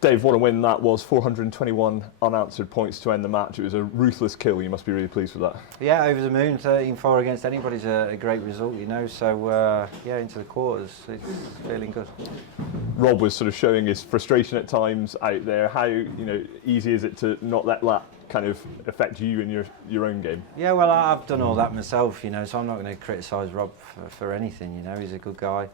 Dave, what a win that was. 421 unanswered points to end the match. It was a ruthless kill. You must be really pleased with that. Yeah, over the moon. 13-4 against anybody's a great result, you know. So yeah, into the quarters, it's feeling good. Rob was sort of showing his frustration at times out there. How easy is it to not let that kind of affect you in your own game? Yeah, well, I've done all that myself, you know. So I'm not going to criticise Rob for anything, you know. He's a good guy,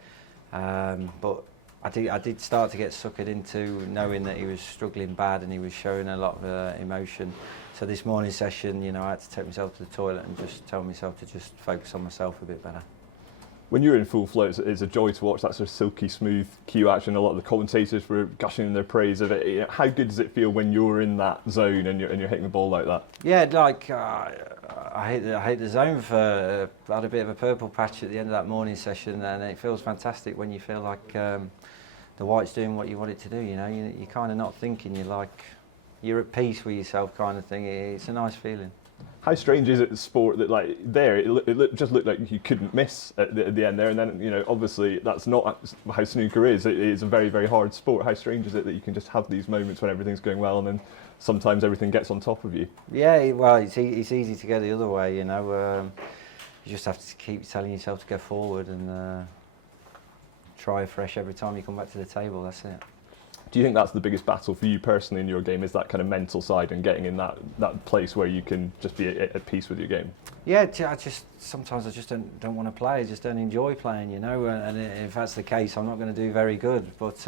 but I did start to get suckered into knowing that he was struggling bad and he was showing a lot of emotion. So this morning session, you know, I had to take myself to the toilet and just tell myself to just focus on myself a bit better. When you're in full flow, it's a joy to watch that sort of silky smooth cue action. A lot of the commentators were gushing in their praise of it. How good does it feel when you're in that zone and you're hitting the ball like that? Yeah, like I hit the zone for I had a bit of a purple patch at the end of that morning session, and it feels fantastic when you feel like the white's doing what you want it to do. You know, you're kind of not thinking. You're at peace with yourself, kind of thing. It's a nice feeling. How strange is it, the sport, that like there it just looked like you couldn't miss at the end there, and then obviously that's not how snooker is. It is a very, very hard sport. How strange is it that you can just have these moments when everything's going well, and then sometimes everything gets on top of you? Yeah, well, it's easy to go the other way. You know, you just have to keep telling yourself to go forward and try afresh every time you come back to the table. That's it. Do you think that's the biggest battle for you personally in your game, is that kind of mental side and getting in that place where you can just be at peace with your game? Yeah, sometimes I just don't want to play. I just don't enjoy playing, you know. And if that's the case, I'm not going to do very good. But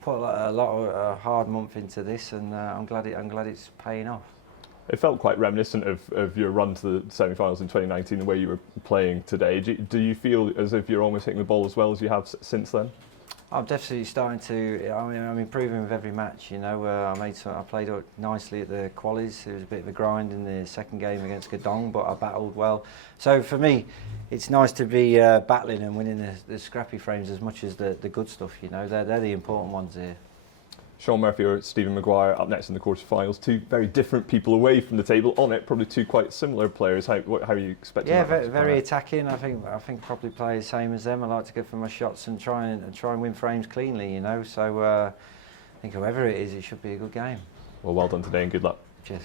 put a lot of hard month into this, and I'm glad it's paying off. It felt quite reminiscent of your run to the semi-finals in 2019, the way you were playing today. Do you feel as if you're almost hitting the ball as well as you have since then? I'm definitely starting to. I'm improving with every match. You know, I played nicely at the qualies. It was a bit of a grind in the second game against Gadong, but I battled well. So for me, it's nice to be battling and winning the scrappy frames as much as the good stuff. You know, they're the important ones here. Sean Murphy or Stephen Maguire up next in the quarterfinals. Two very different people away from the table. On it, probably two quite similar players. How are you expecting? Yeah, very attacking. I think probably play the same as them. I like to go for my shots and try and win frames cleanly. You know, so I think whoever it is, it should be a good game. Well done today and good luck. Cheers.